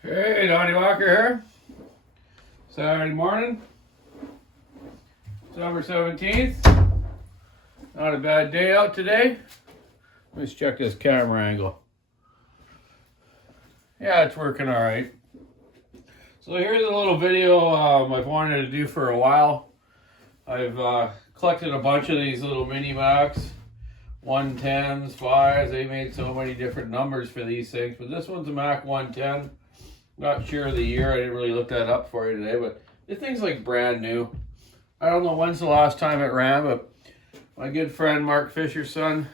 Hey, Donnie Walker here. Saturday morning, December 17th. Not a bad day out today. Let's check this camera angle. Yeah, it's working all right. So here's a little video I've wanted to do for a while. I've collected a bunch of these little mini Macs, 110s, 5s. They made so many different numbers for these things, but this one's a Mac 110. Not sure of the year. I didn't really look that up for you today, but the thing's like brand new. I don't know when's the last time it ran, but my good friend Mark Fisher's son,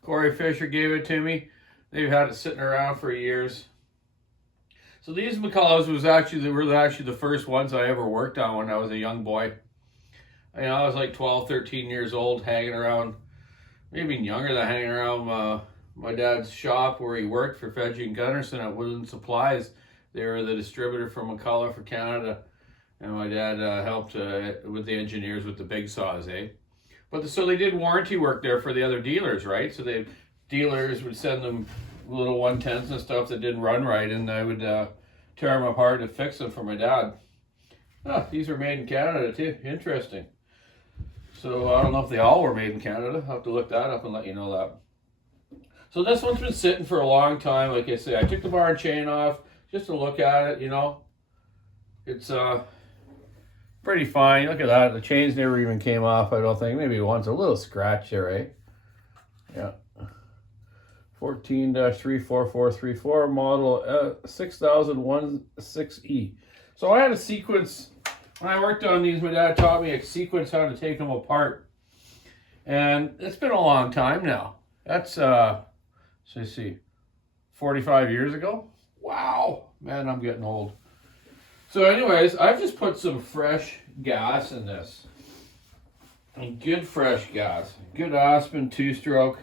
Corey Fisher, gave it to me. They've had it sitting around for years. So these McCulloughs were actually the first ones I ever worked on when I was a young boy. I was like 12, 13 years old, hanging around, maybe younger than hanging around my dad's shop where he worked for Fedgie and Gunnarsson at Woodland Supplies. They were the distributor for McCullough for Canada, and my dad helped with the engineers with the big saws, so they did warranty work there for the other dealers, right? So dealers would send them little 110s and stuff that didn't run right, and I would tear them apart and fix them for my dad. These were made in Canada too. Interesting. So I don't know if they all were made in Canada. I'll have to look that up and let you know that. So this one's been sitting for a long time. Like I say, I took the bar and chain off just to look at it, It's pretty fine. Look at that. The chains never even came off, I don't think. Maybe once. A little scratch there, right? Yeah. 14-34434 model 6016E. So I had a sequence. When I worked on these, my dad taught me a sequence how to take them apart. And it's been a long time now. That's, let's see, 45 years ago? Wow, man, I'm getting old. So anyways, I've just put some fresh gas in this. And good fresh gas. Good Aspen 2-stroke,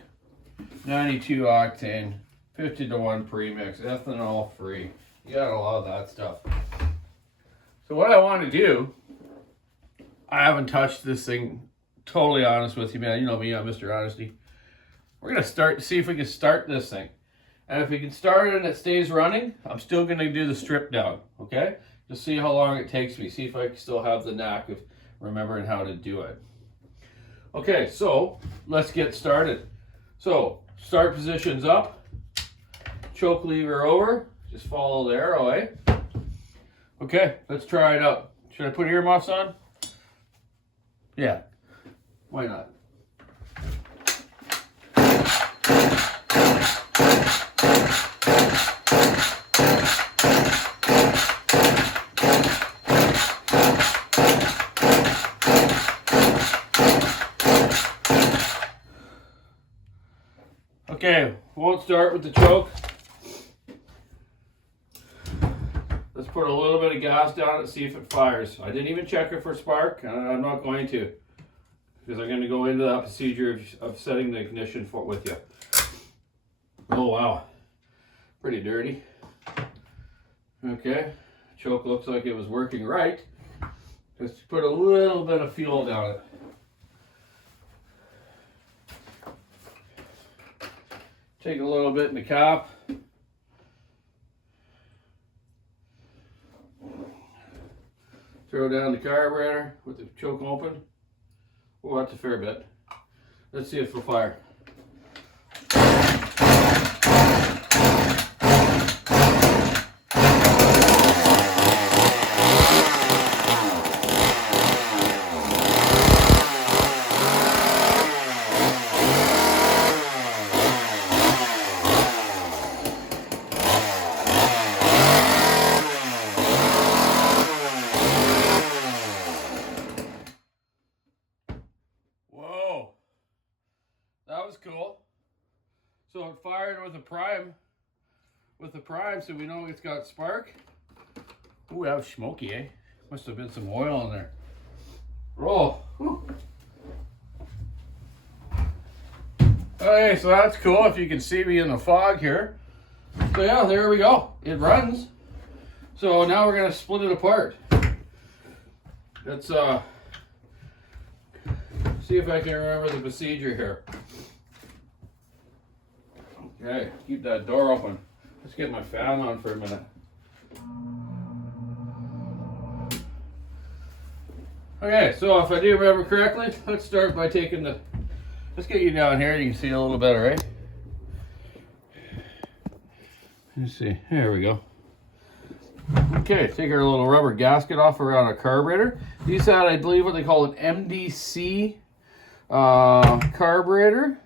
92 octane, 50-to-1 premix, ethanol free. You got a lot of that stuff. So what I want to do, I haven't touched this thing, totally honest with you, man. You know me, I'm Mr. Honesty. We're going to see if we can start this thing. And if we can start it and it stays running, I'm still going to do the strip down, okay? Just see how long it takes me. See if I can still have the knack of remembering how to do it. Okay, so let's get started. So, start position's up. Choke lever over. Just follow the arrow, Okay, let's try it out. Should I put earmuffs on? Yeah, why not? Okay, won't start with the choke. Let's put a little bit of gas down and see if it fires. I didn't even check it for spark, and I'm not going to, because I'm going to go into that procedure of setting the ignition with you. Oh wow, pretty dirty. Okay, choke looks like it was working right. Just put a little bit of fuel down it. Take a little bit in the cap. Throw down the carburetor with the choke open. Oh, that's a fair bit. Let's see if it'll fire. That was cool. So it fired with a prime. So we know it's got spark. Ooh, that was smoky, Must have been some oil in there. Oh, whew. Okay, so that's cool if you can see me in the fog here. So yeah, there we go. It runs. So now we're gonna split it apart. Let's see if I can remember the procedure here. Okay, keep that door open. Let's get my fan on for a minute. Okay, so if I do remember correctly, let's start by taking the, let's get you down here, you can see a little better, right? Let's see, there we go. Okay, take our little rubber gasket off around our carburetor. These had, I believe, what they call an MDC carburetor.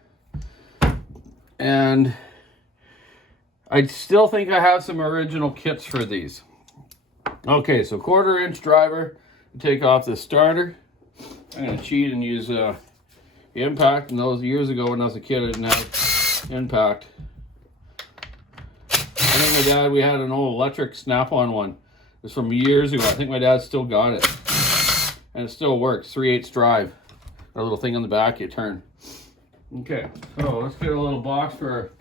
And I still think I have some original kits for these. Okay, so 1/4 inch driver. Take off the starter. I'm going to cheat and use impact. And those years ago when I was a kid, I didn't have impact. I think my dad, we had an old electric snap-on one. It was from years ago. I think my dad still got it. And it still works. 3/8 drive. Got a little thing on the back you turn. Okay, so let's get a little box for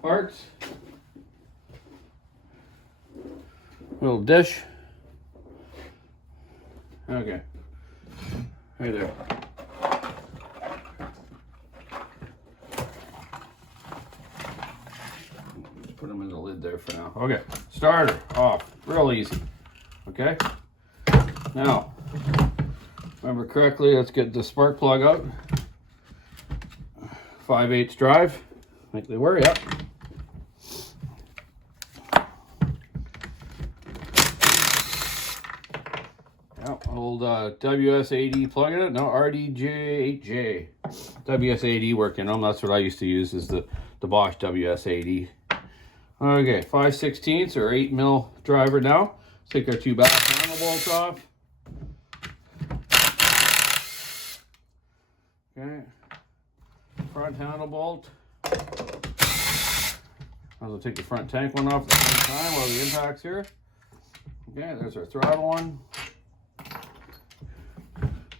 parts. Little dish. Okay. Right there. Just put them in the lid there for now. Okay. Starter off. Real easy. Okay. Now, remember correctly, let's get the spark plug out. 5/8 drive. Like they were, yep. Old WS-80 plug in it. No, RDJ8J. WS-80 working on. That's what I used to use, is the Bosch WS-80. Okay, 5/16 or 8mm driver now. Let's take our 2 back handle bolts off. Okay, front handle bolt. I'll take the front tank one off at the same time while the impact's here. Okay, there's our throttle one.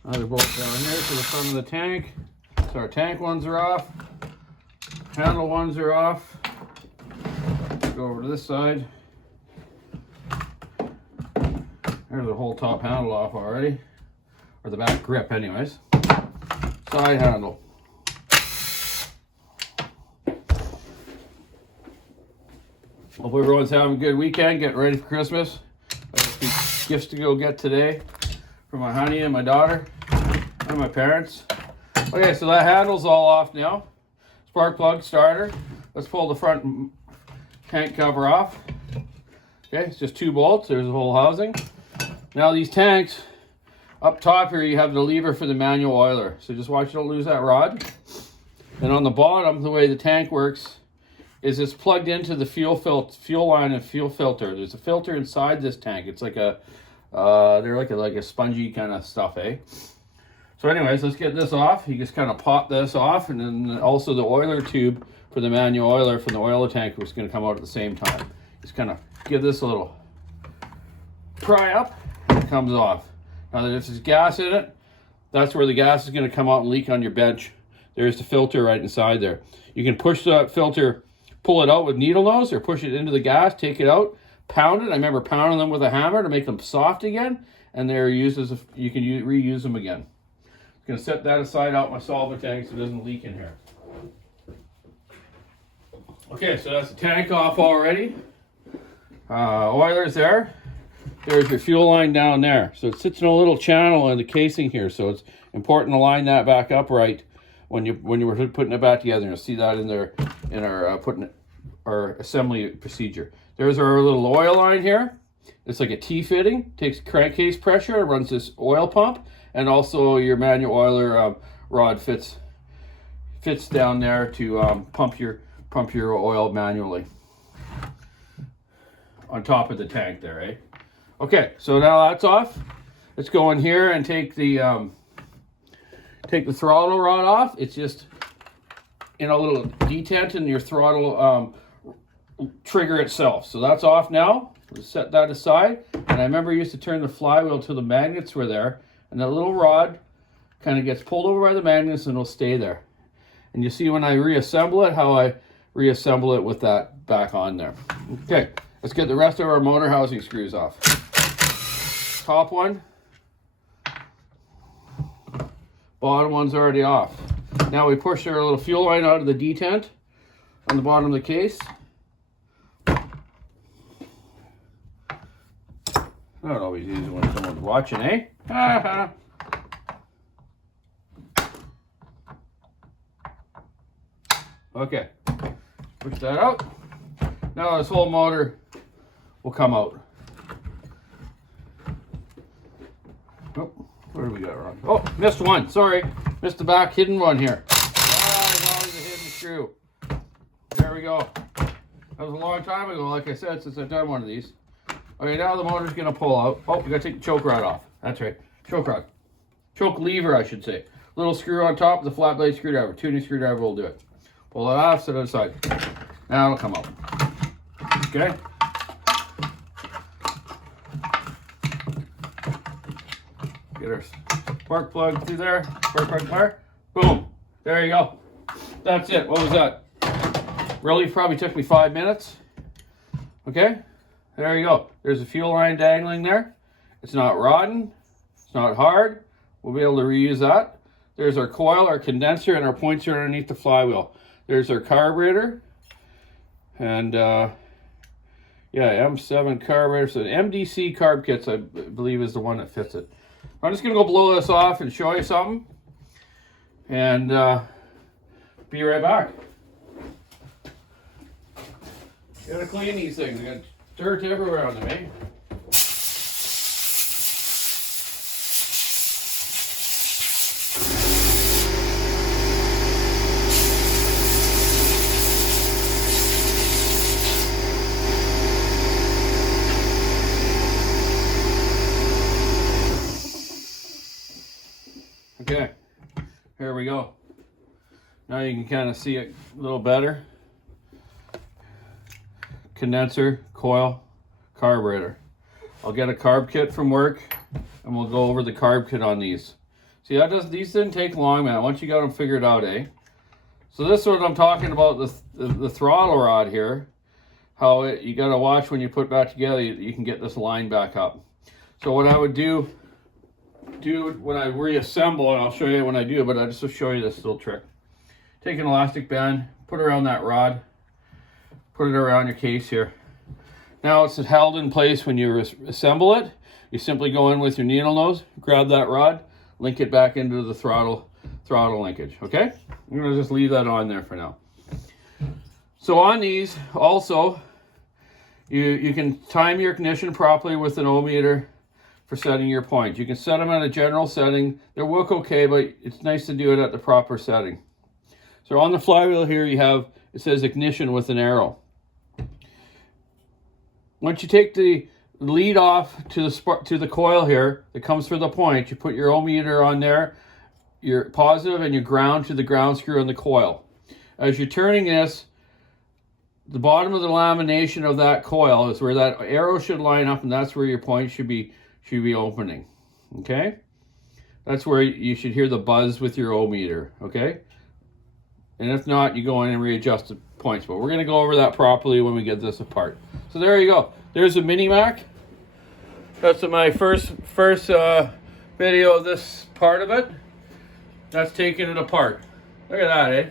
Another bolt down here to the front of the tank. So our tank ones are off. Handle ones are off. Go over to this side. There's the whole top handle off already. Or the back grip anyways. Side handle. Hope everyone's having a good weekend, getting ready for Christmas. I have a few gifts to go get today for my honey and my daughter and my parents. Okay, so that handle's all off now. Spark plug, starter. Let's pull the front tank cover off. Okay, it's just 2 bolts. There's the whole housing. Now these tanks, up top here you have the lever for the manual oiler. So just watch you don't lose that rod. And on the bottom, the way the tank works is it's plugged into the fuel line and fuel filter. There's a filter inside this tank. It's like a they're like a spongy kind of stuff, eh? So anyways, let's get this off. You just kind of pop this off, and then also the oiler tube for the manual oiler from the oiler tank was going to come out at the same time. Just kind of give this a little pry up, and it comes off. Now if there's gas in it, that's where the gas is going to come out and leak on your bench. There's the filter right inside there. You can push that filter, pull it out with needle nose, or push it into the gas, take it out, pound it. I remember pounding them with a hammer to make them soft again, and they're used as you can reuse them again. I'm going to set that aside out my solvent tank so it doesn't leak in here. Okay, so that's the tank off already. Oiler's there. There's your fuel line down there. So it sits in a little channel in the casing here, so it's important to line that back up right when you were putting it back together. You'll see that in our assembly procedure. There's our little oil line here. It's like a T-fitting. Takes crankcase pressure, runs this oil pump, and also your manual oiler rod fits down there to pump your oil manually on top of the tank there, eh? Okay, so now that's off. Let's go in here and take the throttle rod off. It's just in a little detent in your throttle trigger itself. So that's off now. We'll set that aside. And I remember I used to turn the flywheel till the magnets were there, and that little rod kind of gets pulled over by the magnets and it'll stay there. And you see when I reassemble it, how I reassemble it with that back on there. Okay, let's get the rest of our motor housing screws off. Top one. Bottom one's already off. Now we push our little fuel line out of the detent on the bottom of the case. I don't always use it when someone's watching, eh? Okay, push that out. Now this whole motor will come out. Oh, what do we got wrong? Oh, missed one. Sorry, missed the back hidden one here. There's always a hidden screw. There we go. That was a long time ago, like I said, since I've done one of these. Okay, now the motor's gonna pull out. Oh, we gotta take the choke rod off. That's right, choke rod. Choke lever, I should say. Little screw on top with a flat blade screwdriver. Tuning screwdriver will do it. Pull it off, set it aside. Now it'll come out. Okay. Get our spark plug through there. Spark plug there. Boom. There you go. That's it. What was that? Really probably took me 5 minutes. Okay. There you go. There's a fuel line dangling there. It's not rotten. It's not hard. We'll be able to reuse that. There's our coil, our condenser, and our points are underneath the flywheel. There's our carburetor. And yeah, M7 carburetor. So MDC carb kits, I believe, is the one that fits it. I'm just going to go blow this off and show you something. And be right back. Gotta clean these things. I got dirt everywhere on them, eh? Okay, here we go. Now you can kind of see it a little better. Condenser, coil, carburetor. I'll get a carb kit from work and we'll go over the carb kit on these. See, these didn't take long, man, once you got them figured out, eh? So this is what I'm talking about, the throttle rod here. How you got to watch when you put back together, you can get this line back up. So what I would do when I reassemble, and I'll show you when I do, but I just will show you this little trick. Take an elastic band, put it around that rod, put it around your case here. Now it's held in place when you assemble it. You simply go in with your needle nose, grab that rod, link it back into the throttle linkage, okay? I'm gonna just leave that on there for now. So on these, also, you can time your ignition properly with an ohmmeter for setting your point. You can set them at a general setting. They work okay, but it's nice to do it at the proper setting. So on the flywheel here, it says ignition with an arrow. Once you take the lead off to the coil here that comes through the point, you put your ohmmeter on there, your positive and your ground to the ground screw on the coil. As you're turning this, the bottom of the lamination of that coil is where that arrow should line up, and that's where your point should be opening. Okay? That's where you should hear the buzz with your ohmmeter. Okay? And if not, you go in and readjust the points. But we're going to go over that properly when we get this apart. So there you go. There's a Mini Mac. That's my first video of this part of it. That's taking it apart. Look at that, eh?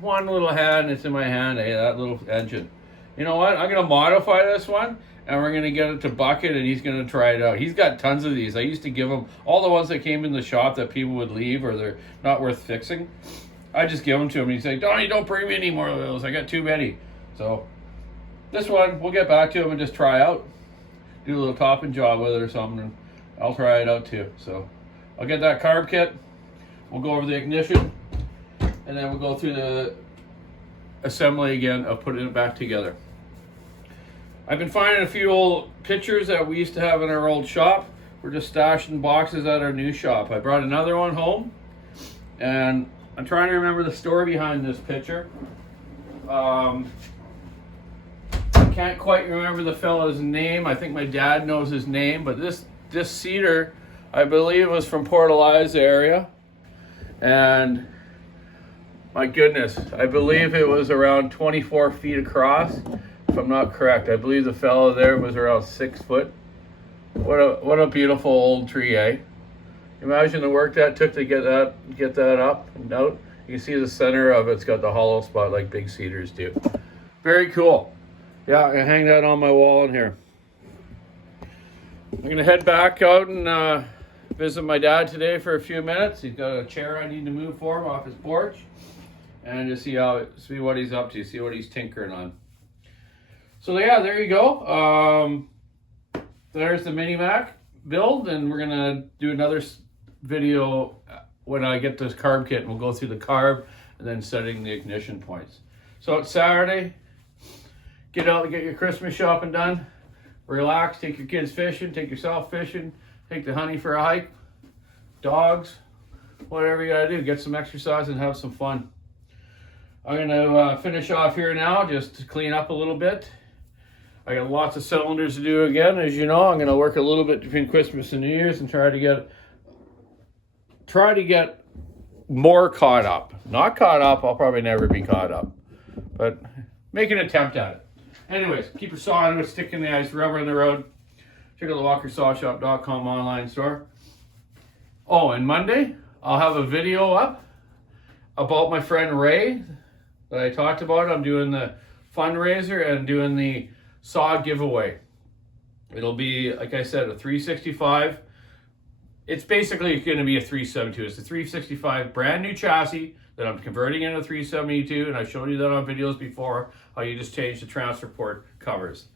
One little hand, it's in my hand, eh? That little engine. You know what? I'm going to modify this one, and we're going to get it to Bucket, and he's going to try it out. He's got tons of these. I used to give him all the ones that came in the shop that people would leave or they're not worth fixing. I just give them to him, and he's like, Donnie, don't bring me any more of those. I got too many. So this one, we'll get back to him and just try out. Do a little topping job with it or something, and I'll try it out too. So I'll get that carb kit. We'll go over the ignition, and then we'll go through the assembly again of putting it back together. I've been finding a few old pictures that we used to have in our old shop. We're just stashing boxes at our new shop. I brought another one home, and I'm trying to remember the story behind this picture. I can't quite remember the fellow's name. I think my dad knows his name, but this cedar, I believe, was from Port Elias area. And my goodness, I believe it was around 24 feet across, if I'm not correct. I believe the fellow there was around 6 foot. What a beautiful old tree, eh? Imagine the work that took to get that up and out. You can see the center of it's got the hollow spot like big cedars do. Very cool. Yeah, I hang that on my wall in here. I'm gonna head back out and visit my dad today for a few minutes. He's got a chair I need to move for him off his porch, and just see what he's up to, see what he's tinkering on. So yeah, there you go. There's the Mini Mac build, and we're gonna do another video when I get this carb kit, and we'll go through the carb and then setting the ignition points. So it's Saturday. Get out and get your Christmas shopping done. Relax, take your kids fishing, take yourself fishing, take the honey for a hike, dogs, whatever you gotta do. Get some exercise and have some fun. I'm gonna finish off here now, just to clean up a little bit. I got lots of cylinders to do again, as you know. I'm gonna work a little bit between Christmas and New Year's and try to get more caught up. Not caught up, I'll probably never be caught up, but make an attempt at it. Anyways, keep your saw on it, stick in the ice, rubber in the road. Check out the walkersawshop.com online store. Oh, and Monday, I'll have a video up about my friend Ray that I talked about. I'm doing the fundraiser and doing the saw giveaway. It'll be, like I said, a 365. It's basically going to be a 372. It's a 365 brand new chassis that I'm converting into a 372, and I showed you that on videos before, how you just change the transfer port covers.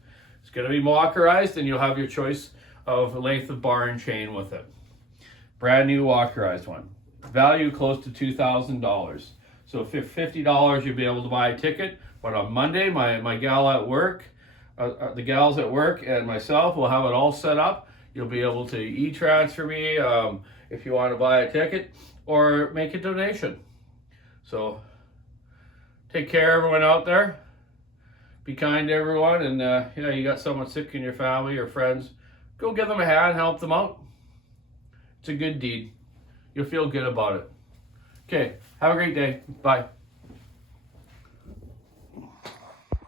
It's going to be walkerized, and you'll have your choice of length of bar and chain with it. Brand new walkerized one. Value close to $2,000. So for $50, you'll be able to buy a ticket, but on Monday, my gal at work, the gals at work and myself will have it all set up. You'll be able to e-transfer me if you want to buy a ticket or make a donation. So take care, everyone out there. Be kind to everyone, and yeah, you got someone sick in your family or friends, go give them a hand, help them out. It's a good deed. You'll feel good about it. Okay, have a great day. Bye.